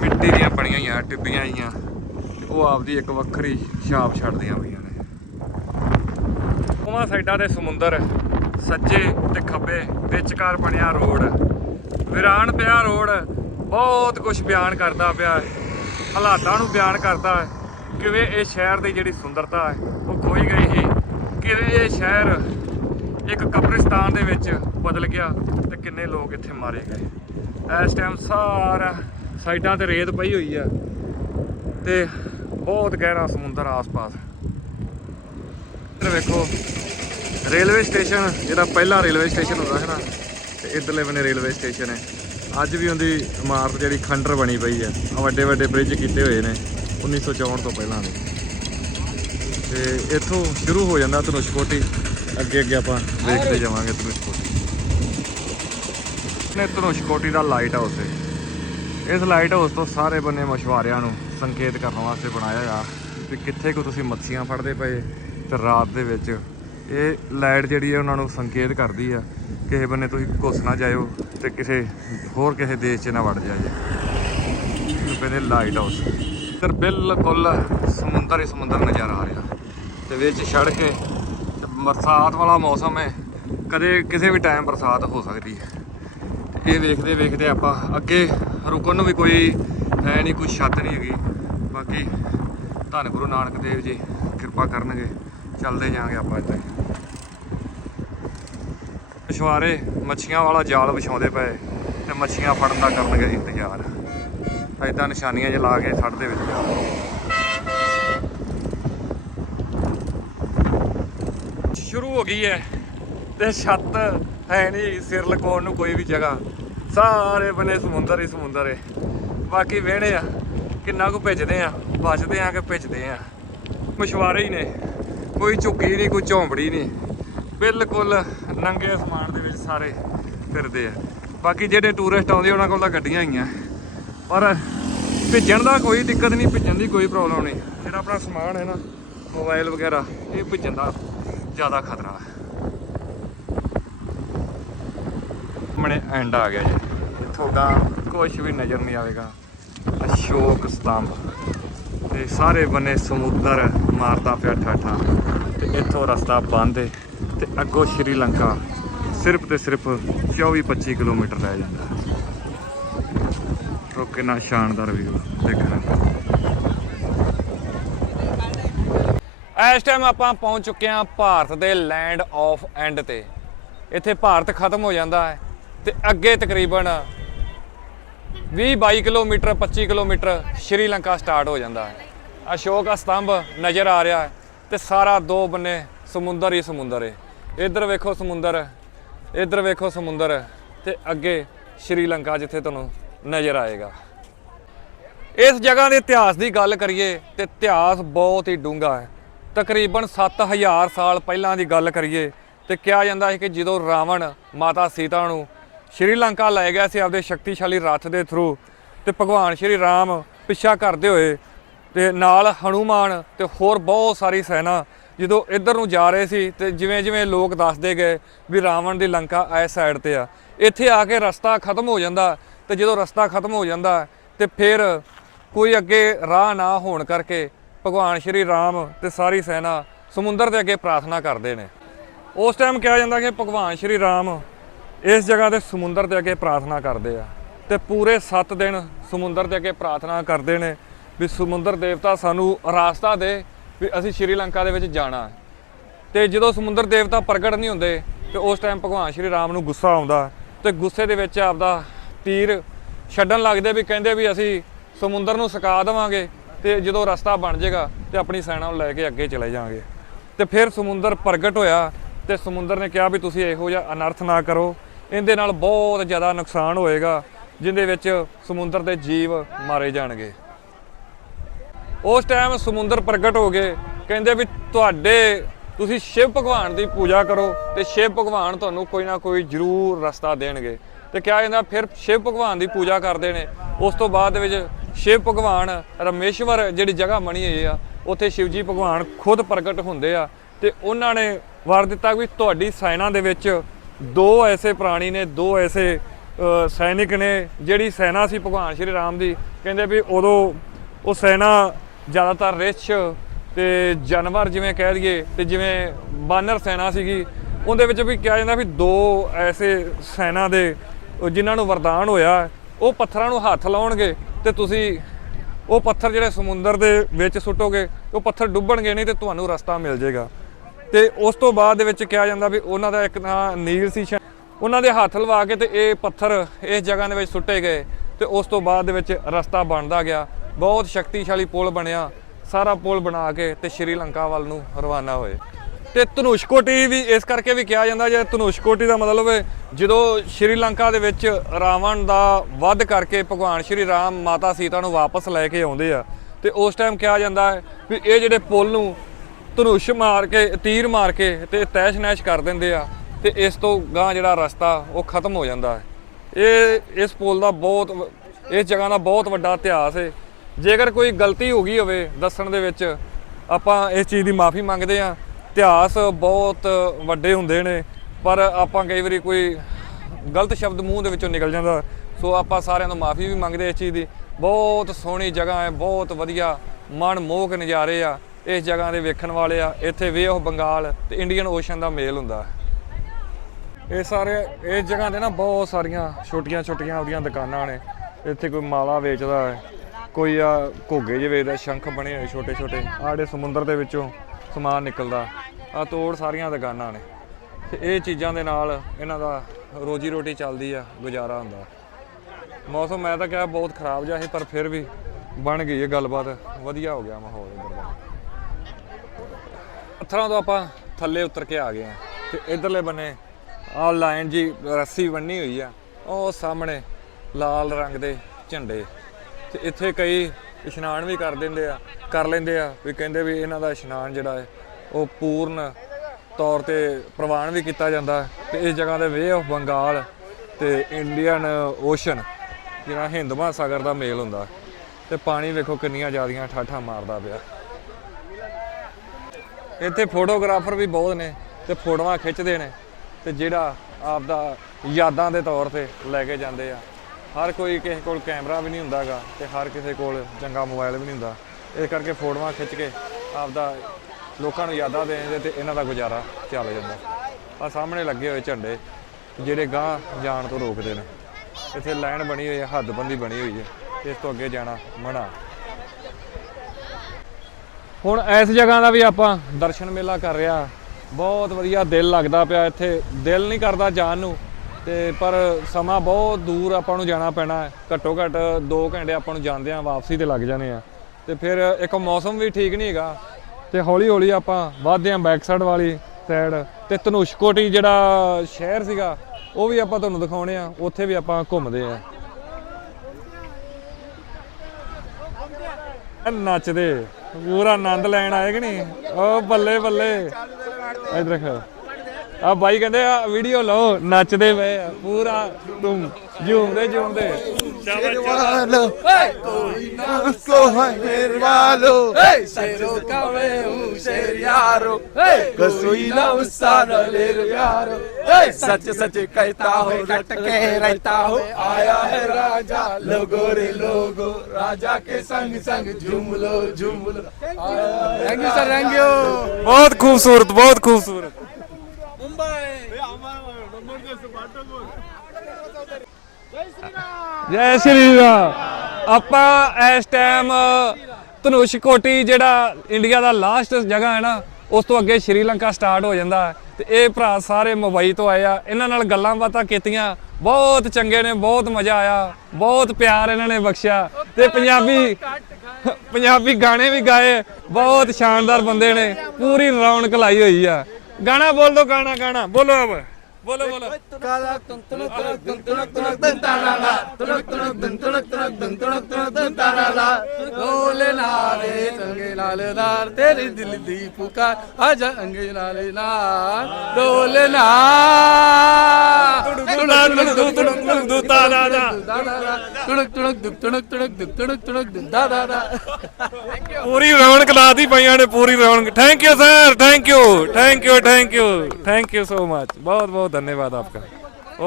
ਮਿੱਟੀ ਦੀਆਂ ਬਣੀਆਂ ਹੋਈਆਂ, ਟਿੱਬੀਆਂ ਆਈਆਂ ਤੇ ਉਹ ਆਪਦੀ ਇੱਕ ਵੱਖਰੀ ਛਾਪ ਛੱਡਦੀਆਂ ਪਈਆਂ ਨੇ। ਦੋਵਾਂ ਸਾਈਡਾਂ ਦੇ ਸਮੁੰਦਰ ਸੱਜੇ ਤੇ ਖੱਬੇ ਵਿਚਕਾਰ ਬਣਿਆ ਰੋਡ। ਵਿਰਾਨ ਪਿਆ ਰੋਡ। ਬਹੁਤ ਕੁਝ ਬਿਆਨ ਕਰਦਾ ਪਿਆ ਹੈ। ਹਾਲਾਤਾਂ ਨੂੰ ਬਿਆਨ ਕਰਦਾ ਹੈ ਕਿਵੇਂ ਇਹ ਸ਼ਹਿਰ ਦੀ ਜਿਹੜੀ ਸੁੰਦਰਤਾ ਹੈ, ਉਹ ਖੋਈ ਗਈ ਸੀ, ਕਿਵੇਂ ਇਹ ਸ਼ਹਿਰ ਇੱਕ ਕਬਰਿਸਤਾਨ ਦੇ ਵਿੱਚ ਬਦਲ ਗਿਆ ਤੇ ਕਿੰਨੇ ਲੋਕ ਇੱਥੇ ਮਾਰੇ ਗਏ। ਇਸ ਟਾਈਮ ਸਾਰਾ ਸਾਈਡਾਂ ਤੇ ਰੇਤ ਪਈ ਹੋਈ ਆ ਤੇ ਬਹੁਤ ਗਹਿਰਾ ਸਮੁੰਦਰ ਆਸ-ਪਾਸ। ਇੱਧਰ ਵੇਖੋ ਰੇਲਵੇ ਸਟੇਸ਼ਨ ਜਿਹੜਾ ਪਹਿਲਾ ਰੇਲਵੇ ਸਟੇਸ਼ਨ ਹੁੰਦਾ ਹੈ ਨਾ, ਤੇ ਇਧਰਲੇ ਬੰਨੇ ਰੇਲਵੇ ਸਟੇਸ਼ਨ ਹੈ। ਅੱਜ ਵੀ ਉਹਦੀ ਇਮਾਰਤ ਜਿਹੜੀ ਖੰਡਰ ਬਣੀ ਪਈ ਹੈ। ਆ ਵੱਡੇ ਵੱਡੇ ਬ੍ਰਿਜ ਕੀਤੇ ਹੋਏ ਨੇ 1964 ਤੋਂ ਪਹਿਲਾਂ ਦੇ। ਤੇ ਇੱਥੋਂ ਸ਼ੁਰੂ ਹੋ ਜਾਂਦਾ ਧਨੁਸ਼ਕੋਟੀ, ਅੱਗੇ ਅੱਗੇ ਆਪਾਂ ਵੇਖਦੇ ਜਾਵਾਂਗੇ ਧਨੁਸ਼ਕੋਟੀ। ਨੇ ਧਨੁਸ਼ਕੋਟੀ ਦਾ ਲਾਈਟ ਹਾਊਸ ਹੈ। ਇਸ ਲਾਈਟ ਹਾਊਸ ਤੋਂ ਸਾਰੇ ਬੰਨੇ ਮਛੁਆਰਿਆਂ ਨੂੰ ਸੰਕੇਤ ਕਰਨ ਵਾਸਤੇ ਬਣਾਇਆ ਆ, ਵੀ ਕਿੱਥੇ ਕੋ ਤੁਸੀਂ ਮੱਛੀਆਂ ਫੜਦੇ ਪਏ, ਤੇ ਰਾਤ ਦੇ ਵਿੱਚ ਇਹ ਲਾਈਟ ਜਿਹੜੀ ਹੈ ਉਹਨਾਂ ਨੂੰ ਸੰਕੇਤ ਕਰਦੀ ਆ, ਕਿਸੇ ਬੰਨੇ ਤੁਸੀਂ ਘੁੱਸ ਨਾ ਜਾਇਓ ਤੇ ਕਿਸੇ ਹੋਰ ਕਿਸੇ ਦੇਸ਼ 'ਚ ਨਾ ਵੜ ਜਾਇਓ। ਇਹਨੂੰ ਕਹਿੰਦੇ ਲਾਈਟ ਹਾਊਸ ਇੱਧਰ ਬਿਲਕੁਲ ਸਮੁੰਦਰ ਹੀ ਸਮੁੰਦਰ ਨਜ਼ਰ ਆ ਰਿਹਾ। ਤੇ ਵਿੱਚ ਸੜਕ ਕੇ ਬਰਸਾਤ ਵਾਲਾ ਮੌਸਮ ਹੈ। ਕਦੇ ਕਿਸੇ ਵੀ ਟਾਈਮ ਬਰਸਾਤ ਹੋ ਸਕਦੀ ਹੈ। ਇਹ ਵੇਖਦੇ ਵੇਖਦੇ ਆਪਾਂ ਅੱਗੇ ਰੁਕਣ ਨੂੰ ਵੀ ਕੋਈ ਹੈ ਨਹੀਂ ਕੋਈ ਛੱਤ ਨਹੀਂ ਹੈਗੀ। ਬਾਕੀ ਧੰਨ ਗੁਰੂ ਨਾਨਕ ਦੇਵ ਜੀ ਕਿਰਪਾ ਕਰਨਗੇ। ਚੱਲਦੇ ਜਾਾਂਗੇ ਆਪਾਂ ਇੱਥੇ। ਪਿਛਵਾਰੇ ਮੱਛੀਆਂ ਵਾਲਾ ਜਾਲ ਵਿਛਾਉਂਦੇ ਪਏ ਤੇ ਮੱਛੀਆਂ ਫੜਨ ਦਾ ਕਰਨਗੇ ਇੰਤਜ਼ਾਰ ਐਦਾਂ ਨਿਸ਼ਾਨੀਆਂ ਜਿਹਾ ਲਾ ਕੇ ਛੱਡ ਦੇ ਵਿੱਚ। ਸ਼ੁਰੂ ਹੋ ਗਈ ਹੈ ਤੇ ਛੱਤ ਹੈ ਨਹੀਂ, ਸਿਰ ਲਗਾਉਣ ਨੂੰ ਕੋਈ ਵੀ ਜਗ੍ਹਾ। ਸਾਰੇ ਬੰਨੇ ਸਮੁੰਦਰ ਹੀ ਸਮੁੰਦਰ ਏ ਬਾਕੀ ਵਿਹੜੇ ਆ ਕਿੰਨਾ ਕੁ ਭਿੱਜਦੇ ਆ ਬਚਦੇ ਆ ਕਿ ਭਿੱਜਦੇ ਆ। ਮਛਵਾਰੇ ਹੀ ਨੇ। ਕੋਈ ਝੁੱਗੀ ਨਹੀਂ, ਕੋਈ ਝੌਂਪੜੀ ਨਹੀਂ। ਬਿਲਕੁਲ ਨੰਗੇ ਸਮਾਨ ਦੇ ਵਿੱਚ ਸਾਰੇ ਫਿਰਦੇ ਆ। ਬਾਕੀ ਜਿਹੜੇ ਟੂਰਿਸਟ ਆਉਂਦੇ ਉਹਨਾਂ ਕੋਲ ਤਾਂ ਗੱਡੀਆਂ ਆਈਆਂ ਪਰ ਭਿੱਜਣ ਦਾ ਕੋਈ ਦਿੱਕਤ ਨਹੀਂ, ਭਿੱਜਣ ਦੀ ਕੋਈ ਪ੍ਰੋਬਲਮ ਨਹੀਂ। ਜਿਹੜਾ ਆਪਣਾ ਸਮਾਨ ਹੈ ਨਾ ਮੋਬਾਈਲ ਵਗੈਰਾ, ਇਹ ਭਿੱਜਣ ਦਾ ਜ਼ਿਆਦਾ ਖਤਰਾ ਹੈ। ਮਣੇ ਐਂਡ ਆ ਗਿਆ ਜੀ। ਇੱਥੋਂ ਦਾ ਕੁਝ ਵੀ ਨਜ਼ਰ ਨਹੀਂ ਆਵੇਗਾ। ਅਸ਼ੋਕ ਸਤੰਭ। ਤੇ ਸਾਰੇ ਬੰਨੇ ਸਮੁੰਦਰ ਮਾਰਦਾ ਪਿਆ ਠਾਠਾ। ਤੇ ਇੱਥੋਂ ਰਸਤਾ ਬੰਦ ਹੈ ਤੇ ਅੱਗੋਂ ਸ਼੍ਰੀਲੰਕਾ ਸਿਰਫ ਤੇ ਸਿਰਫ 24-25 ਕਿਲੋਮੀਟਰ ਰਹਿ ਜਾਂਦਾ। ਉਹ ਕਿੰਨਾ ਸ਼ਾਨਦਾਰ ਵੀਊ ਦੇਖਣ ਇਸ ਟਾਈਮ ਆਪਾਂ ਪਹੁੰਚ ਚੁੱਕੇ ਹਾਂ ਭਾਰਤ ਦੇ ਲੈਂਡ ਆਫ ਐਂਡ ਤੇ। ਇੱਥੇ ਭਾਰਤ ਖਤਮ ਹੋ ਜਾਂਦਾ ਹੈ ਤੇ ਅੱਗੇ ਤਕਰੀਬਨ 20 22 ਕਿਲੋਮੀਟਰ 25 ਕਿਲੋਮੀਟਰ ਸ਼੍ਰੀਲੰਕਾ ਸਟਾਰਟ ਹੋ ਜਾਂਦਾ ਹੈ। ਅਸ਼ੋਕ ਸਤੰਭ ਨਜ਼ਰ ਆ ਰਿਹਾ ਹੈ ਤੇ ਸਾਰਾ ਦੋ ਬੰਨੇ ਸਮੁੰਦਰ ਹੀ ਸਮੁੰਦਰ ਹੈ। ਇੱਧਰ ਵੇਖੋ ਸਮੁੰਦਰ। ਇੱਧਰ ਵੇਖੋ ਸਮੁੰਦਰ ਤੇ ਅੱਗੇ ਸ਼੍ਰੀਲੰਕਾ ਜਿੱਥੇ ਤੁਹਾਨੂੰ ਨਜ਼ਰ ਆਏਗਾ। ਇਸ ਜਗ੍ਹਾ ਦੇ ਇਤਿਹਾਸ ਦੀ ਗੱਲ ਕਰੀਏ ਤੇ ਇਤਿਹਾਸ ਬਹੁਤ ਹੀ ਡੂੰਘਾ ਹੈ। ਤਕਰੀਬਨ 7000 ਸਾਲ ਪਹਿਲਾਂ ਦੀ ਗੱਲ ਕਰੀਏ ਤੇ ਕਿਹਾ ਜਾਂਦਾ ਹੈ ਕਿ ਜਦੋਂ ਰਾਵਣ ਮਾਤਾ ਸੀਤਾ ਨੂੰ ਸ਼੍ਰੀਲੰਕਾ ਲੈ ਗਿਆ ਸੀ ਆਪਦੇ ਸ਼ਕਤੀਸ਼ਾਲੀ ਰੱਥ ਦੇ ਥਰੂ ਤੇ ਭਗਵਾਨ ਸ਼੍ਰੀ ਰਾਮ ਪਿੱਛਾ ਕਰਦੇ ਹੋਏ ਤੇ ਨਾਲ ਹਨੂਮਾਨ ਤੇ ਹੋਰ ਬਹੁਤ ਸਾਰੀ ਸੈਨਾ ਜਦੋਂ ਇੱਧਰ ਨੂੰ ਜਾ ਰਹੇ ਸੀ ਤੇ ਜਿਵੇਂ ਜਿਵੇਂ ਲੋਕ ਦੱਸਦੇ ਗਏ ਵੀ ਰਾਵਣ ਦੀ ਲੰਕਾ ਇਸ ਸਾਈਡ ਤੇ ਆ, ਇੱਥੇ ਆ ਕੇ ਰਸਤਾ ਖਤਮ ਹੋ ਜਾਂਦਾ ਤੇ ਜਦੋਂ ਰਸਤਾ ਖਤਮ ਹੋ ਜਾਂਦਾ ਤੇ ਫਿਰ ਕੋਈ ਅੱਗੇ ਰਾਹ ਨਾ ਹੋਣ ਕਰਕੇ ਭਗਵਾਨ ਸ਼੍ਰੀ ਰਾਮ ਤੇ ਸਾਰੀ ਸੈਨਾ ਸਮੁੰਦਰ ਦੇ ਅੱਗੇ ਪ੍ਰਾਰਥਨਾ ਕਰਦੇ ਨੇ। ਉਸ ਟਾਈਮ ਕਿਹਾ ਜਾਂਦਾ ਕਿ ਭਗਵਾਨ ਸ਼੍ਰੀ ਰਾਮ ਇਸ ਜਗ੍ਹਾ ਤੇ ਸਮੁੰਦਰ ਦੇ ਅੱਗੇ ਪ੍ਰਾਰਥਨਾ ਕਰਦੇ ਆ ਤੇ ਪੂਰੇ 7 ਦਿਨ ਸਮੁੰਦਰ ਦੇ ਅੱਗੇ ਪ੍ਰਾਰਥਨਾ ਕਰਦੇ ਨੇ ਵੀ ਸਮੁੰਦਰ ਦੇਵਤਾ ਸਾਨੂੰ ਰਾਸਤਾ ਦੇ ਵੀ ਅਸੀਂ ਸ਼੍ਰੀਲੰਕਾ ਦੇ ਵਿੱਚ ਜਾਣਾ। ਹੈ ਤੇ ਜਦੋਂ ਸਮੁੰਦਰ ਦੇਵਤਾ ਪ੍ਰਗਟ ਨਹੀਂ ਹੁੰਦੇ, ਤੇ ਉਸ ਟਾਈਮ ਭਗਵਾਨ ਸ਼੍ਰੀ ਰਾਮ ਨੂੰ ਗੁੱਸਾ ਆਉਂਦਾ। ਤੇ ਗੁੱਸੇ ਦੇ ਵਿੱਚ ਆਪਦਾ ਤੀਰ ਛੱਡਣ ਲੱਗਦੇ ਵੀ ਕਹਿੰਦੇ ਵੀ ਅਸੀਂ ਸਮੁੰਦਰ ਨੂੰ ਸਕਾ ਦੇਵਾਂਗੇ ਤੇ ਜਦੋਂ ਰਸਤਾ ਬਣ ਜਾਏਗਾ ਤੇ ਆਪਣੀ ਸੈਨਾ ਨੂੰ ਲੈ ਕੇ ਅੱਗੇ ਚਲੇ ਜਾਾਂਗੇ ਤੇ ਫਿਰ ਸਮੁੰਦਰ ਪ੍ਰਗਟ ਹੋਇਆ ਤੇ ਸਮੁੰਦਰ ਨੇ ਕਿਹਾ ਵੀ ਤੁਸੀਂ ਇਹੋ ਜਿਹਾ ਅਨਰਥ ਨਾ ਕਰੋ। ਇਹਦੇ ਨਾਲ ਬਹੁਤ ਜ਼ਿਆਦਾ ਨੁਕਸਾਨ ਹੋਏਗਾ, ਜਿੰਦੇ ਵਿੱਚ ਸਮੁੰਦਰ ਦੇ ਜੀਵ ਮਾਰੇ ਜਾਣਗੇ। ਉਸ ਟਾਈਮ ਸਮੁੰਦਰ ਪ੍ਰਗਟ ਹੋ ਗਏ। ਕਹਿੰਦੇ ਵੀ ਤੁਹਾਡੇ, ਤੁਸੀਂ ਸ਼ਿਵ ਭਗਵਾਨ ਦੀ ਪੂਜਾ ਕਰੋ ਤੇ ਸ਼ਿਵ ਭਗਵਾਨ ਤੁਹਾਨੂੰ ਕੋਈ ਨਾ ਕੋਈ ਜ਼ਰੂਰ ਰਸਤਾ ਦੇਣਗੇ। ਤੇ ਕਿਹਾ ਜਾਂਦਾ ਫਿਰ ਸ਼ਿਵ ਭਗਵਾਨ ਦੀ ਪੂਜਾ ਕਰਦੇ ਨੇ। ਉਸ ਤੋਂ ਬਾਅਦ ਵਿੱਚ ਸ਼ਿਵ ਭਗਵਾਨ ਰਮੇਸ਼ਵਰ ਜਿਹੜੀ ਜਗ੍ਹਾ ਬਣੀ ਹੋਈ ਆ, ਉੱਥੇ ਸ਼ਿਵਜੀ ਭਗਵਾਨ ਖੁਦ ਪ੍ਰਗਟ ਹੁੰਦੇ ਆ ਤੇ ਉਹਨਾਂ ਨੇ ਵਾਰ ਦਿੱਤਾ ਵੀ ਤੁਹਾਡੀ ਸੈਨਾ ਦੇ ਵਿੱਚ ਦੋ ਐਸੇ ਪ੍ਰਾਣੀ ਨੇ, ਦੋ ਐਸੇ ਸੈਨਿਕ ਨੇ। ਜਿਹੜੀ ਸੈਨਾ ਸੀ ਭਗਵਾਨ ਸ਼੍ਰੀ ਰਾਮ ਦੀ, ਕਹਿੰਦੇ ਵੀ ਉਦੋਂ ਉਹ ਸੈਨਾ ਜ਼ਿਆਦਾਤਰ ਰਿਛ ਤੇ ਜਾਨਵਰ ਜਿਵੇਂ ਕਹਿ ਦਈਏ ਤੇ ਜਿਵੇਂ ਬਾਨਰ ਸੈਨਾ ਸੀਗੀ, ਉਹਦੇ ਵਿੱਚ ਵੀ ਕਿਹਾ ਜਾਂਦਾ ਵੀ ਦੋ ਐਸੇ ਸੈਨਾ ਦੇ ਜਿਨ੍ਹਾਂ ਨੂੰ ਵਰਦਾਨ ਹੋਇਆ, ਉਹ ਪੱਥਰਾਂ ਨੂੰ ਹੱਥ ਲਾਉਣਗੇ ਤੇ ਤੁਸੀਂ ਉਹ ਪੱਥਰ ਜਿਹੜੇ ਸਮੁੰਦਰ ਦੇ ਵਿੱਚ ਸੁੱਟੋਗੇ, ਉਹ ਪੱਥਰ ਡੁੱਬਣਗੇ ਨਹੀਂ ਤੇ ਤੁਹਾਨੂੰ ਰਸਤਾ ਮਿਲ ਜਾਏਗਾ ਤੇ ਉਸ ਤੋਂ ਬਾਅਦ ਦੇ ਵਿੱਚ ਕਿਹਾ ਜਾਂਦਾ ਵੀ ਉਹਨਾਂ ਦਾ ਇੱਕ ਨਾਂ ਨੀਲ ਸੀ ਸ਼ਾਇਦ। ਉਹਨਾਂ ਦੇ ਹੱਥ ਲਵਾ ਕੇ ਤੇ ਇਹ ਪੱਥਰ ਇਸ ਜਗ੍ਹਾ ਦੇ ਵਿੱਚ ਸੁੱਟੇ ਗਏ ਤੇ ਉਸ ਤੋਂ ਬਾਅਦ ਦੇ ਵਿੱਚ ਰਸਤਾ ਬਣਦਾ ਗਿਆ ਬਹੁਤ ਸ਼ਕਤੀਸ਼ਾਲੀ ਪੁਲ ਬਣਿਆ। ਸਾਰਾ ਪੁਲ ਬਣਾ ਕੇ ਤੇ ਸ਼੍ਰੀਲੰਕਾ ਵੱਲ ਨੂੰ ਰਵਾਨਾ ਹੋਏ। ਤੇ ਧਨੁਸ਼ਕੋਟੀ ਵੀ ਇਸ ਕਰਕੇ ਵੀ ਕਿਹਾ ਜਾਂਦਾ ਜੇ ਧਨੁਸ਼ਕੋਟੀ ਦਾ ਮਤਲਬ ਹੈ, ਜਦੋਂ ਸ਼੍ਰੀਲੰਕਾ ਦੇ ਵਿੱਚ ਰਾਵਣ ਦਾ ਵੱਧ ਕਰਕੇ ਭਗਵਾਨ ਸ਼੍ਰੀ ਰਾਮ ਮਾਤਾ ਸੀਤਾ ਨੂੰ ਵਾਪਸ ਲੈ ਕੇ ਆਉਂਦੇ ਆ, ਤੇ ਉਸ ਟਾਈਮ ਕਿਹਾ ਜਾਂਦਾ ਹੈ ਵੀ ਇਹ ਜਿਹੜੇ ਪੁਲ ਨੂੰ ਧਨੁਸ਼ ਮਾਰ ਕੇ, ਤੀਰ ਮਾਰ ਕੇ ਤੇ ਤੈਸ਼ ਨੈਸ਼ ਕਰ ਦਿੰਦੇ ਆ, ਤੇ ਇਸ ਤੋਂ ਗਾਂ ਜਿਹੜਾ ਰਸਤਾ ਉਹ ਖਤਮ ਹੋ ਜਾਂਦਾ ਹੈ। ਇਹ, ਇਸ ਪੁਲ ਦਾ ਬਹੁਤ ਵ- ਇਸ ਜਗ੍ਹਾ ਦਾ ਬਹੁਤ ਵੱਡਾ ਇਤਿਹਾਸ ਹੈ। ਜੇਕਰ ਕੋਈ ਗਲਤੀ ਹੋ ਗਈ ਹੋਵੇ ਦੱਸਣ ਦੇ ਵਿੱਚ, ਆਪਾਂ ਇਸ ਚੀਜ਼ ਦੀ ਮਾਫੀ ਮੰਗਦੇ ਆ ਇਤਿਹਾਸ ਬਹੁਤ ਵੱਡੇ ਹੁੰਦੇ ਨੇ, ਪਰ ਆਪਾਂ ਕਈ ਵਾਰੀ ਕੋਈ ਗਲਤ ਸ਼ਬਦ ਮੂੰਹ ਦੇ ਵਿੱਚੋਂ ਨਿਕਲ ਜਾਂਦਾ। ਸੋ ਆਪਾਂ ਸਾਰਿਆਂ ਤੋਂ ਮਾਫੀ ਵੀ ਮੰਗਦੇ ਇਸ ਚੀਜ਼ ਦੀ। ਬਹੁਤ ਸੋਹਣੀ ਜਗ੍ਹਾ ਹੈ, ਬਹੁਤ ਵਧੀਆ ਮਨਮੋਹਕ ਨਜ਼ਾਰੇ ਆ, ਇਸ ਜਗ੍ਹਾ ਦੇ ਵੇਖਣ ਵਾਲੇ ਆ। ਇੱਥੇ ਵੇ ਆਫ ਬੰਗਾਲ ਤੇ ਇੰਡੀਅਨ ਓਸ਼ਨ ਦਾ ਮੇਲ ਹੁੰਦਾ। ਇਹ ਸਾਰੇ, ਇਸ ਜਗ੍ਹਾ ਤੇ ਨਾ ਬਹੁਤ ਸਾਰੀਆਂ ਛੋਟੀਆਂ ਛੋਟੀਆਂ ਉਹਦੀਆਂ ਦੁਕਾਨਾਂ ਨੇ। ਇੱਥੇ ਕੋਈ ਮਾਲਾ ਵੇਚਦਾ ਹੈ। ਕੋਈ ਆ ਘੋਗੇ ਜਿਹੇ ਵੇਚਦਾ ਸ਼ੰਖ ਬਣੇ ਹੋਏ ਛੋਟੇ ਛੋਟੇ। ਆੜੇ ਸਮੁੰਦਰ ਦੇ ਵਿੱਚੋਂ ਸਮਾਨ ਨਿਕਲਦਾ ਆ ਤੋੜ ਸਾਰੀਆਂ ਦੁਕਾਨਾਂ ਨੇ। ਤੇ ਇਹ ਚੀਜ਼ਾਂ ਦੇ ਨਾਲ ਇਹਨਾਂ ਦਾ ਰੋਜੀ ਰੋਟੀ ਚੱਲਦੀ ਆ, ਗੁਜ਼ਾਰਾ ਹੁੰਦਾ। ਮੌਸਮ ਮੈਂ ਤਾਂ ਕਿਹਾ ਬਹੁਤ ਖਰਾਬ ਜਿਹਾ ਸੀ, ਪਰ ਫਿਰ ਵੀ ਬਣ ਗਈ ਇਹ ਗੱਲਬਾਤ। ਵਧੀਆ ਹੋ ਗਿਆ ਮਾਹੌਲ ਇੱਧਰ ਦਾ। ਪੱਥਰਾਂ ਤੋਂ ਆਪਾਂ ਥੱਲੇ ਉਤਰ ਕੇ ਆ ਗਏ ਆ। ਤੇ ਇਧਰਲੇ ਬੰਨੇ ਆਹ ਲਾਈਨ ਜੀ ਰੱਸੀ ਬੰਨੀ ਹੋਈ ਆ, ਉਹ ਸਾਹਮਣੇ ਲਾਲ ਰੰਗ ਦੇ ਝੰਡੇ। ਤੇ ਇੱਥੇ ਕਈ ਇਸ਼ਨਾਨ ਵੀ ਕਰ ਦਿੰਦੇ ਆ, ਕਰ ਲੈਂਦੇ ਆ, ਵੀ ਕਹਿੰਦੇ ਵੀ ਇਹਨਾਂ ਦਾ ਇਸ਼ਨਾਨ ਜਿਹੜਾ ਹੈ, ਉਹ ਪੂਰਨ ਤੌਰ ਤੇ ਪ੍ਰਵਾਨ ਵੀ ਕੀਤਾ ਜਾਂਦਾ ਹੈ। ਤੇ ਇਸ ਜਗ੍ਹਾ ਦੇ ਵੇ ਆਫ ਬੰਗਾਲ ਤੇ ਇੰਡੀਅਨ ਓਸ਼ਨ ਜਿਹੜਾ ਹਿੰਦ ਮਹਾਸਾਗਰ ਦਾ ਮੇਲ ਹੁੰਦਾ ਤੇ ਪਾਣੀ ਵੇਖੋ ਕਿੰਨੀਆਂ ਜ਼ਿਆਦੀਆਂ ਠਾਠਾ ਮਾਰਦਾ ਪਿਆ। ਇੱਥੇ ਫੋਟੋਗ੍ਰਾਫਰ ਵੀ ਬਹੁਤ ਨੇ ਤੇ ਫੋਟੋਆਂ ਖਿੱਚਦੇ ਨੇ ਤੇ ਜਿਹੜਾ ਆਪਦਾ ਯਾਦਾਂ ਦੇ ਤੌਰ ਤੇ ਲੈ ਕੇ ਜਾਂਦੇ ਆ। ਹਰ ਕੋਈ ਕਿਸੇ ਕੋਲ ਕੈਮਰਾ ਵੀ ਨਹੀਂ ਹੁੰਦਾਗਾ ਤੇ ਹਰ ਕਿਸੇ ਕੋਲ ਚੰਗਾ ਮੋਬਾਈਲ ਵੀ ਨਹੀਂ ਹੁੰਦਾ। ਇਸ ਕਰਕੇ ਫੋਟੋਆਂ ਖਿੱਚ ਕੇ ਆਪਦਾ ਲੋਕਾਂ ਨੂੰ ਯਾਦਾਂ ਦੇ ਦਿੰਦੇ ਤੇ ਇਹਨਾਂ ਦਾ ਗੁਜ਼ਾਰਾ ਚੱਲ ਜਾਂਦਾ। ਆ ਸਾਹਮਣੇ ਲੱਗੇ ਹੋਏ ਝੰਡੇ, ਜਿਹੜੇ ਗਾਂ ਜਾਣ ਤੋਂ ਰੋਕਦੇ ਨੇ। ਇੱਥੇ ਲਾਈਨ ਬਣੀ ਹੋਈ ਹੈ, ਹੱਦਬੰਦੀ ਬਣੀ ਹੋਈ ਹੈ। ਇਸ ਤੋਂ ਅੱਗੇ ਜਾਣਾ ਮਨਾ। ਹੁਣ ਇਸ ਜਗ੍ਹਾ ਦਾ ਵੀ ਆਪਾਂ ਦਰਸ਼ਨ ਮੇਲਾ ਕਰ ਰਿਹਾ। ਬਹੁਤ ਵਧੀਆ ਦਿਲ ਲੱਗਦਾ ਪਿਆ ਇੱਥੇ। ਦਿਲ ਨਹੀਂ ਕਰਦਾ ਜਾਣ ਨੂੰ। ਤੇ ਪਰ ਸਮਾਂ ਬਹੁਤ ਦੂਰ ਆਪਾਂ ਨੂੰ ਜਾਣਾ ਪੈਣਾ ਹੈ। ਘੱਟੋ ਘੱਟ 2 ਘੰਟੇ ਆਪਾਂ ਨੂੰ ਜਾਂਦੇ ਜਾਂਦਿਆਂ ਵਾਪਸੀ ਤੇ ਲੱਗ ਜਾਣੇ ਆ ਤੇ ਫਿਰ ਇੱਕ ਮੌਸਮ ਵੀ ਠੀਕ ਨਹੀਂ ਹੈਗਾ। ਤੇ ਹੌਲੀ ਹੌਲੀ ਆਪਾਂ ਵਧਦੇ ਆਂ ਬੈਕ ਸਾਈਡ ਵਾਲੀ ਸਾਈਡ ਤੇ ਧਨੁਸ਼ਕੋਟੀ ਜਿਹੜਾ ਸ਼ਹਿਰ ਸੀਗਾ, ਉਹ ਵੀ ਆਪਾਂ ਤੁਹਾਨੂੰ ਦਿਖਾਉਣੇ ਆ ਉੱਥੇ ਵੀ ਆਪਾਂ ਘੁੰਮਦੇ ਆ ਨੱਚਦੇ। ਪੂਰਾ ਆਨੰਦ ਲੈਣ ਆਏ ਕਿ ਨਹੀਂ? ਓ ਬੱਲੇ ਬੱਲੇ। ਇਧਰ ਦੇਖ ਆ ਬਾਈ ਕਹਿੰਦੇ ਆ ਵੀਡੀਓ ਲਓ ਨੱਚਦੇ ਪਏ ਆ ਪੂਰਾ ਤੁਮ ਝੂਮਦੇ ਝੂਮਦੇ। ਸ਼ੇਰਵਾਲੋ ਕੋਈ ਨਾ ਕੋਈ ਮੇਰਵਾਲੋ ਸ਼ੇਰੋ ਕਾਵੇ ਹੂੰ ਸ਼ੇਰ ਯਾਰੋ ਕਸੋਈ ਨਾ ਉਸਾਨ ਲੈ ਯਾਰੋ ਸੱਚ ਸੱਚ ਕਹਿਤਾ ਹੋ ਰਟ ਕੇ ਰਹਤਾ ਹੋ ਆਇਆ ਹੈ ਰਾਜਾ ਲੋਗੋ ਰੇ ਲੋਗੋ ਰਾਜਾ ਕੇ ਸੰਗ ਸੰਗ ਝੂਮ ਲੋ ਝੂਮ ਲੋ। Thank you sir thank you ਬਹੁਤ ਖੂਬਸੂਰਤ ਬਹੁਤ ਖੂਬਸੂਰਤ। ਜੈ ਸ਼੍ਰੀ ਰਾਮ। ਆਪਾਂ ਇਸ ਟਾਈਮ ਧਨੁਸ਼ ਕੋਟੀ ਜਿਹੜਾ ਇੰਡੀਆ ਦਾ ਲਾਸਟ ਜਗ੍ਹਾ ਹੈ ਨਾ ਉਸ ਤੋਂ ਅੱਗੇ ਸ਼੍ਰੀਲੰਕਾ ਸਟਾਰਟ ਹੋ ਜਾਂਦਾ ਤੇ ਇਹ ਭਰਾ ਸਾਰੇ ਮੁੰਬਈ ਤੋਂ ਆਏ ਆ। ਇਹਨਾਂ ਨਾਲ ਗੱਲਾਂ ਬਾਤਾਂ ਕੀਤੀਆਂ। ਬਹੁਤ ਚੰਗੇ ਨੇ ਬਹੁਤ ਮਜ਼ਾ ਆਇਆ। ਬਹੁਤ ਪਿਆਰ ਇਹਨਾਂ ਨੇ ਬਖਸ਼ਿਆ। ਤੇ ਪੰਜਾਬੀ ਪੰਜਾਬੀ ਗਾਣੇ ਵੀ ਗਾਏ। ਬਹੁਤ ਸ਼ਾਨਦਾਰ ਬੰਦੇ ਨੇ। ਪੂਰੀ ਰੌਣਕ ਲਾਈ ਹੋਈ ਆ। गाणं बोल दो गाणं गाणं. बोलो अब. बोलो बोलो. तेरी दिल दी पुकार आजा अंगे लाल डोलना ਤੁਣਕ ਤੁਣਕ ਦੂ ਤਾ ਦਾ ਦਾ ਤੁਣਕ ਤੁਣਕ ਦੁਕ ਤੁਣਕ ਤੁਣਕ ਦੁਕ ਤੁਣਕ ਤੁਣਕ ਦੁਕ ਦਾ ਦਾ ਦਾ ਪੂਰੀ ਰੌਣਕ ਲਾਤੀ ਪਈਆਂ ਨੇ ਪੂਰੀ ਰੌਣਕ। Thank you sir thank you thank you thank you thank you so much ਬਹੁਤ ਬਹੁਤ ਧੰਨਵਾਦ ਆਪਕਾ।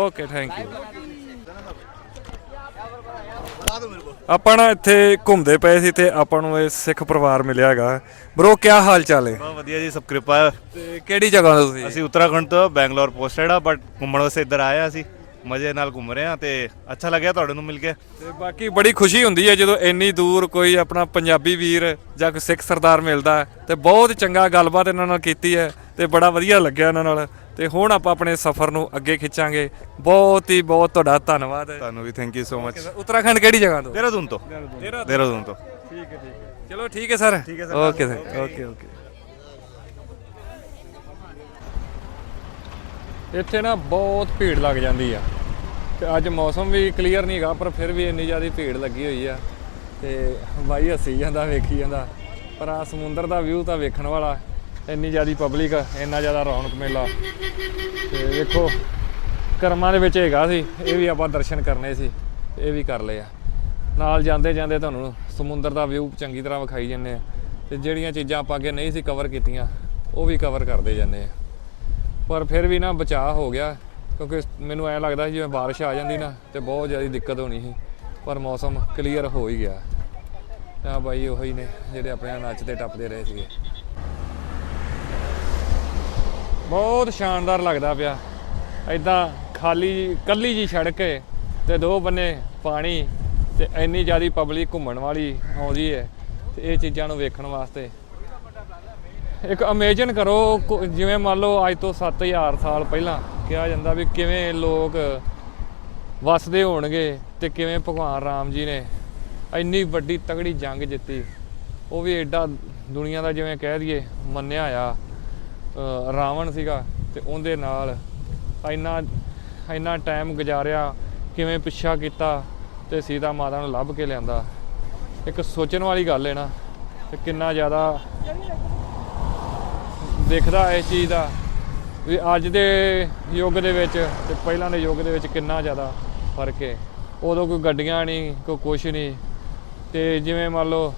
ਓਕੇ ਥੈਂਕ ਯੂ ਆਪਾਂ ਨਾ ਇੱਥੇ ਘੁੰਮਦੇ ਪਏ ਸੀ ਤੇ ਆਪਾਂ ਨੂੰ ਇਹ ਸਿੱਖ ਪਰਿਵਾਰ ਮਿਲਿਆ ਹੈਗਾ। ਬ్రో ਕੀ ਹਾਲ ਚਾਲ ਹੈ? ਬਹੁਤ ਵਧੀਆ ਜੀ ਸਭ ਕਿਰਪਾ ਤੇ ਕਿਹੜੀ ਜਗ੍ਹਾ ਤੋਂ ਤੁਸੀਂ? ਅਸੀਂ ਉੱਤਰਾਖੰਡ ਤੋਂ ਬੈਂਗਲੌਰ ਪੋਸਟਡ ਆ ਬਟ ਘੁੰਮਣ ਵਾਸਤੇ ਇੱਧਰ ਆਏ ਆ ਮਜ਼ੇ ਨਾਲ ਘੁੰਮ ਰਹੇ ਆ ਤੇ ਅੱਛਾ ਲੱਗਿਆ ਤੁਹਾਡੇ ਨੂੰ ਮਿਲ ਕੇ। ਤੇ ਬਾਕੀ ਬੜੀ ਖੁਸ਼ੀ ਹੁੰਦੀ ਹੈ ਜਦੋਂ ਇੰਨੀ ਦੂਰ ਕੋਈ ਆਪਣਾ ਪੰਜਾਬੀ ਵੀਰ ਜਾਂ ਕੋਈ ਸਿੱਖ ਸਰਦਾਰ ਮਿਲਦਾ ਹੈ ਤੇ ਬਹੁਤ ਚੰਗਾ ਗੱਲਬਾਤ ਇਹਨਾਂ ਨਾਲ ਕੀਤੀ ਹੈ ਤੇ ਬੜਾ ਵਧੀਆ ਲੱਗਿਆ ਇਹਨਾਂ ਨਾਲ। ਤੇ ਹੁਣ ਆਪਾਂ ਆਪਣੇ ਸਫ਼ਰ ਨੂੰ ਅੱਗੇ ਖਿੱਚਾਂਗੇ। ਬਹੁਤ ਹੀ ਬਹੁਤ ਤੁਹਾਡਾ ਧੰਨਵਾਦ ਹੈ। ਤੁਹਾਨੂੰ ਵੀ thank you so much Uttarakhand ਕਿਹੜੀ ਜਗ੍ਹਾ ਤੋਂ? ਦੇਹਰਾਦੂਨ ਤੋਂ। ਦੇਹਰਾਦੂਨ। ਤੋਂ। ਠੀਕ ਹੈ ਠੀਕ ਹੈ। ਚਲੋ ਠੀਕ ਹੈ ਸਰ। ਠੀਕ ਹੈ sir. Okay sir. Okay okay. ਇੱਥੇ ਨਾ ਬਹੁਤ ਭੀੜ ਲੱਗ ਜਾਂਦੀ ਆ। ਤੇ ਅੱਜ ਮੌਸਮ ਵੀ ਕਲੀਅਰ ਨਹੀਂ ਹੈਗਾ, ਪਰ ਫਿਰ ਵੀ ਇੰਨੀ ਜ਼ਿਆਦਾ ਭੀੜ ਲੱਗੀ ਹੋਈ ਆ। ਤੇ ਬਾਈ ਹੱਸੀ ਜਾਂਦਾ, ਵੇਖੀ ਜਾਂਦਾ। ਪਰ ਆ ਸਮੁੰਦਰ ਦਾ ਵਿਊ ਤਾਂ ਵੇਖਣ ਵਾਲਾ, ਇੰਨੀ ਜ਼ਿਆਦਾ ਪਬਲਿਕ ਇੰਨਾ ਜ਼ਿਆਦਾ ਰੌਣਕ ਮੇਲਾ। ਤੇ ਵੇਖੋ, ਕਰਮਾਂ ਦੇ ਵਿੱਚ ਹੈਗਾ ਸੀ, ਇਹ ਵੀ ਆਪਾਂ ਦਰਸ਼ਨ ਕਰਨੇ ਸੀ, ਇਹ ਵੀ ਕਰ ਲਏ ਆ। ਨਾਲ ਜਾਂਦੇ ਜਾਂਦੇ ਤੁਹਾਨੂੰ ਸਮੁੰਦਰ ਦਾ ਵਿਊ ਚੰਗੀ ਤਰ੍ਹਾਂ ਵਿਖਾਈ ਜੰਨੇ ਆ। ਤੇ ਜਿਹੜੀਆਂ ਚੀਜ਼ਾਂ ਆਪਾਂ ਅੱਗੇ ਨਹੀਂ ਸੀ ਕਵਰ ਕੀਤੀਆਂ, ਉਹ ਵੀ ਕਵਰ ਕਰਦੇ ਜਾਂਦੇ ਆ। ਪਰ ਫਿਰ ਵੀ ਨਾ ਬਚਾਅ ਹੋ ਗਿਆ, ਕਿਉਂਕਿ ਮੈਨੂੰ ਐ ਲੱਗਦਾ ਸੀ ਜਿਵੇਂ ਬਾਰਿਸ਼ ਆ ਜਾਂਦੀ ਨਾ ਤੇ ਬਹੁਤ ਜ਼ਿਆਦਾ ਦਿੱਕਤ ਹੋਣੀ ਸੀ, ਪਰ ਮੌਸਮ ਕਲੀਅਰ ਹੋ ਹੀ ਗਿਆ। ਆ ਬਾਈ ਉਹੀ ਨੇ ਜਿਹੜੇ ਆਪਣੇ ਨੱਚਦੇ ਟੱਪਦੇ ਰਹੇ ਸੀਗੇ। ਬਹੁਤ ਸ਼ਾਨਦਾਰ ਲੱਗਦਾ ਪਿਆ। ਐਦਾਂ ਖਾਲੀ, ਕੱਲੀ ਜੀ ਸੜਕ ਹੈ ਤੇ ਦੋ ਬੰਨੇ ਪਾਣੀ ਤੇ ਇੰਨੀ ਜ਼ਿਆਦੀ ਪਬਲਿਕ ਘੁੰਮਣ ਵਾਲੀ ਆਉਂਦੀ ਹੈ ਤੇ ਇਹ ਚੀਜ਼ਾਂ ਨੂੰ ਵੇਖਣ ਵਾਸਤੇ ਇੱਕ ਇਮੇਜਿਨ ਕਰੋ ਜਿਵੇਂ ਮੰਨ ਲਓ ਅੱਜ ਤੋਂ 7000 ਸਾਲ ਪਹਿਲਾਂ ਕਿਹਾ ਜਾਂਦਾ ਵੀ ਕਿਵੇਂ ਲੋਕ ਵਸਦੇ ਹੋਣਗੇ ਤੇ ਕਿਵੇਂ ਭਗਵਾਨ ਰਾਮ ਜੀ ਨੇ ਇੰਨੀ ਵੱਡੀ ਤਗੜੀ ਜੰਗ ਜਿੱਤੀ। ਉਹ ਵੀ ਐਡਾ ਦੁਨੀਆ ਦਾ ਜਿਵੇਂ ਕਹਿ ਦਈਏ ਮੰਨਿਆ ਆ ਰਾਵਣ ਸੀਗਾ ਤੇ ਉਹਦੇ ਨਾਲ ਇੰਨਾ ਇੰਨਾ ਟਾਈਮ ਗੁਜ਼ਾਰਿਆ, ਕਿਵੇਂ ਪਿੱਛਾ ਕੀਤਾ ਤੇ ਸੀਤਾ ਮਾਤਾ ਨੂੰ ਲੱਭ ਕੇ ਲਿਆਂਦਾ। ਇੱਕ ਸੋਚਣ ਵਾਲੀ ਗੱਲ ਹੈ ਨਾ ਤੇ ਕਿੰਨਾ ਜ਼ਿਆਦਾ ਦੇਖਦਾ ਇਸ ਚੀਜ਼ ਦਾ ਵੀ ਅੱਜ ਦੇ ਯੁੱਗ ਦੇ ਵਿੱਚ ਤੇ ਪਹਿਲਾਂ ਦੇ ਯੁੱਗ ਦੇ ਵਿੱਚ ਕਿੰਨਾ ਜ਼ਿਆਦਾ ਫ਼ਰਕ ਹੈ। ਉਦੋਂ ਕੋਈ ਗੱਡੀਆਂ ਨਹੀਂ, ਕੋਈ ਕੁਛ ਨਹੀਂ ਤੇ ਜਿਵੇਂ ਮੰਨ ਲਓ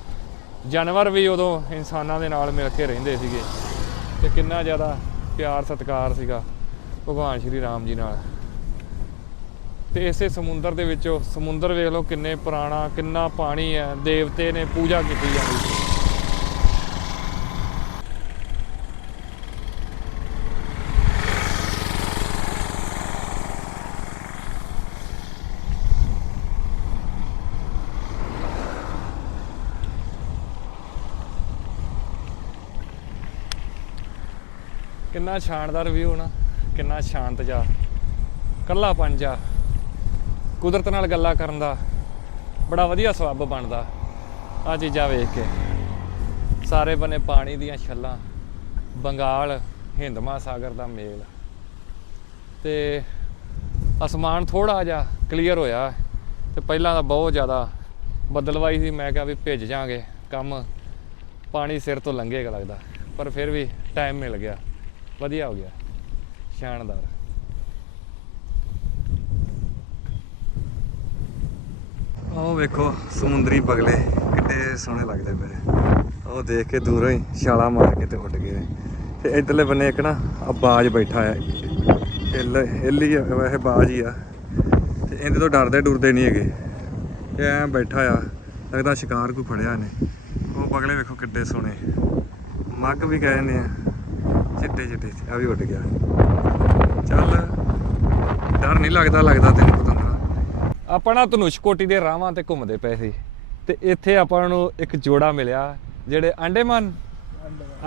ਜਾਨਵਰ ਵੀ ਉਦੋਂ ਇਨਸਾਨਾਂ ਦੇ ਨਾਲ ਮਿਲ ਕੇ ਰਹਿੰਦੇ ਸੀਗੇ ਤੇ ਕਿੰਨਾ ਜ਼ਿਆਦਾ ਪਿਆਰ ਸਤਿਕਾਰ ਸੀਗਾ ਭਗਵਾਨ ਸ਼੍ਰੀ ਰਾਮ ਜੀ ਨਾਲ। ਤੇ ਇਸੇ ਸਮੁੰਦਰ ਦੇ ਵਿੱਚੋਂ ਸਮੁੰਦਰ ਵੇਖ ਲਓ ਕਿੰਨੇ ਪੁਰਾਣਾ, ਕਿੰਨਾ ਪਾਣੀ ਹੈ, ਦੇਵਤੇ ਨੇ ਪੂਜਾ ਕੀਤੀ ਜਾਂਦੀ ਸੀ। ਕਿੰਨਾ ਸ਼ਾਨਦਾਰ ਵਿਊ ਨਾ, ਕਿੰਨਾ ਸ਼ਾਂਤ ਜਾ, ਕੱਲਾ ਜਾ, ਕੁਦਰਤ ਨਾਲ ਗੱਲਾਂ ਕਰਨ ਦਾ, ਬੜਾ ਵਧੀਆ ਸਬੱਬ ਬਣਦਾ ਆ ਚੀਜ਼ਾਂ ਵੇਖ ਕੇ। ਸਾਰੇ ਬੰਨੇ ਪਾਣੀ ਦੀਆਂ ਛੱਲਾਂ, ਬੰਗਾਲ, ਹਿੰਦ ਮਹਾਸਾਗਰ ਦਾ ਮੇਲ। ਤੇ ਅਸਮਾਨ ਥੋੜਾ ਜਿਹਾ ਕਲੀਅਰ ਹੋਇਆ, ਤੇ ਪਹਿਲਾਂ ਤਾਂ ਬਹੁਤ ਜ਼ਿਆਦਾ ਬਦਲਵਾਈ ਸੀ, ਮੈਂ ਕਿਹਾ ਵੀ ਭਿੱਜ ਜਾਾਂਗੇ ਕੰਮ ਪਾਣੀ ਸਿਰ ਤੋਂ ਲੰਘੇਗਾ ਲੱਗਦਾ, ਪਰ ਫਿਰ ਵੀ ਟਾਈਮ ਮਿਲ ਗਿਆ। ਵਧੀਆ ਹੋ ਗਿਆ। ਸ਼ਾਨਦਾਰ। ਉਹ ਵੇਖੋ, ਸਮੁੰਦਰੀ ਬਗਲੇ ਕਿੱਡੇ ਸੋਹਣੇ ਲੱਗਦੇ ਪਏ ਉਹ ਦੇਖ ਕੇ ਦੂਰੋਂ ਹੀ ਛਾਲਾ ਮਾਰ ਕੇ ਤੇ ਉੱਡ ਗਏ ਨੇ। ਤੇ ਇਧਰਲੇ ਬੰਨੇ ਇੱਕ ਨਾ ਆ ਬਾਜ ਬੈਠਾ ਆ। ਇੱਲ ਇੱਲੀ ਆ, ਵੈਸੇ ਬਾਜ ਹੀ ਆ। ਤੇ ਇਹਦੇ ਤੋਂ ਡਰਦੇ ਡੁਰਦੇ ਨਹੀਂ ਹੈਗੇ। ਇਹ ਐ ਬੈਠਾ ਆ, ਲੱਗਦਾ ਸ਼ਿਕਾਰ ਕੋਈ ਫੜਿਆ ਨੇ ਉਹ ਬਗਲੇ ਵੇਖੋ ਕਿੱਡੇ ਸੋਹਣੇ। ਮੱਗ ਵੀ ਗਏ ਨੇ ਆ। ਚਿੱਟੇ ਚਿੱਟੇ ਆ ਵੀ ਉੱਡ ਗਿਆ। ਚੱਲ ਡਰ ਨਹੀਂ ਲੱਗਦਾ ਲੱਗਦਾ ਤੈਨੂੰ ਪਤੰਦਰਾ ਆਪਾਂ ਨਾ ਧਨੁਸ਼ ਕੋਟੀ ਦੇ ਰਾਹਾਂ ਤੇ ਘੁੰਮਦੇ ਪਏ ਸੀ ਤੇ ਇੱਥੇ ਆਪਾਂ ਨੂੰ ਇੱਕ ਜੋੜਾ ਮਿਲਿਆ ਜਿਹੜੇ ਅੰਡੇਮਾਨ।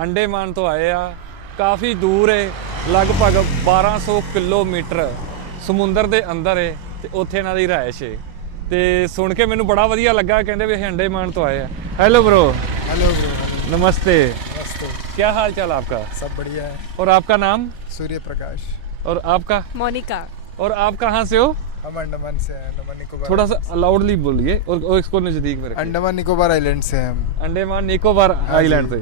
ਅੰਡੇਮਾਨ ਤੋਂ ਆਏ ਆ ਕਾਫੀ ਦੂਰ ਏ ਲਗਭਗ 1200 ਕਿਲੋਮੀਟਰ ਸਮੁੰਦਰ ਦੇ ਅੰਦਰ ਏ ਤੇ ਉੱਥੇ ਇਹਨਾਂ ਦੀ ਰਾਇਸ਼ ਏ। ਤੇ ਸੁਣ ਕੇ ਮੈਨੂੰ ਬੜਾ ਵਧੀਆ ਲੱਗਾ ਕਹਿੰਦੇ ਵੀ ਇਹ ਅੰਡੇਮਾਨ ਤੋਂ ਆਏ ਆ। ਹੈਲੋ ਬ్రో ਹੈਲੋ ਬ్రో ਨਮਸਤੇ। नमस्ते क्या हाल चाल आपका? सब बढ़िया है। और आपका नाम? सूर्य प्रकाश और आपका? मोनिका। और आप कहाँ से हो? हम अंडमान से हैं अंडमान निकोबार। थोड़ा सा लाउडली बोलिए और, और इसको नज़दीक में अंडमान निकोबार आइलैंड से हम। अंडमान निकोबार आइलैंड से।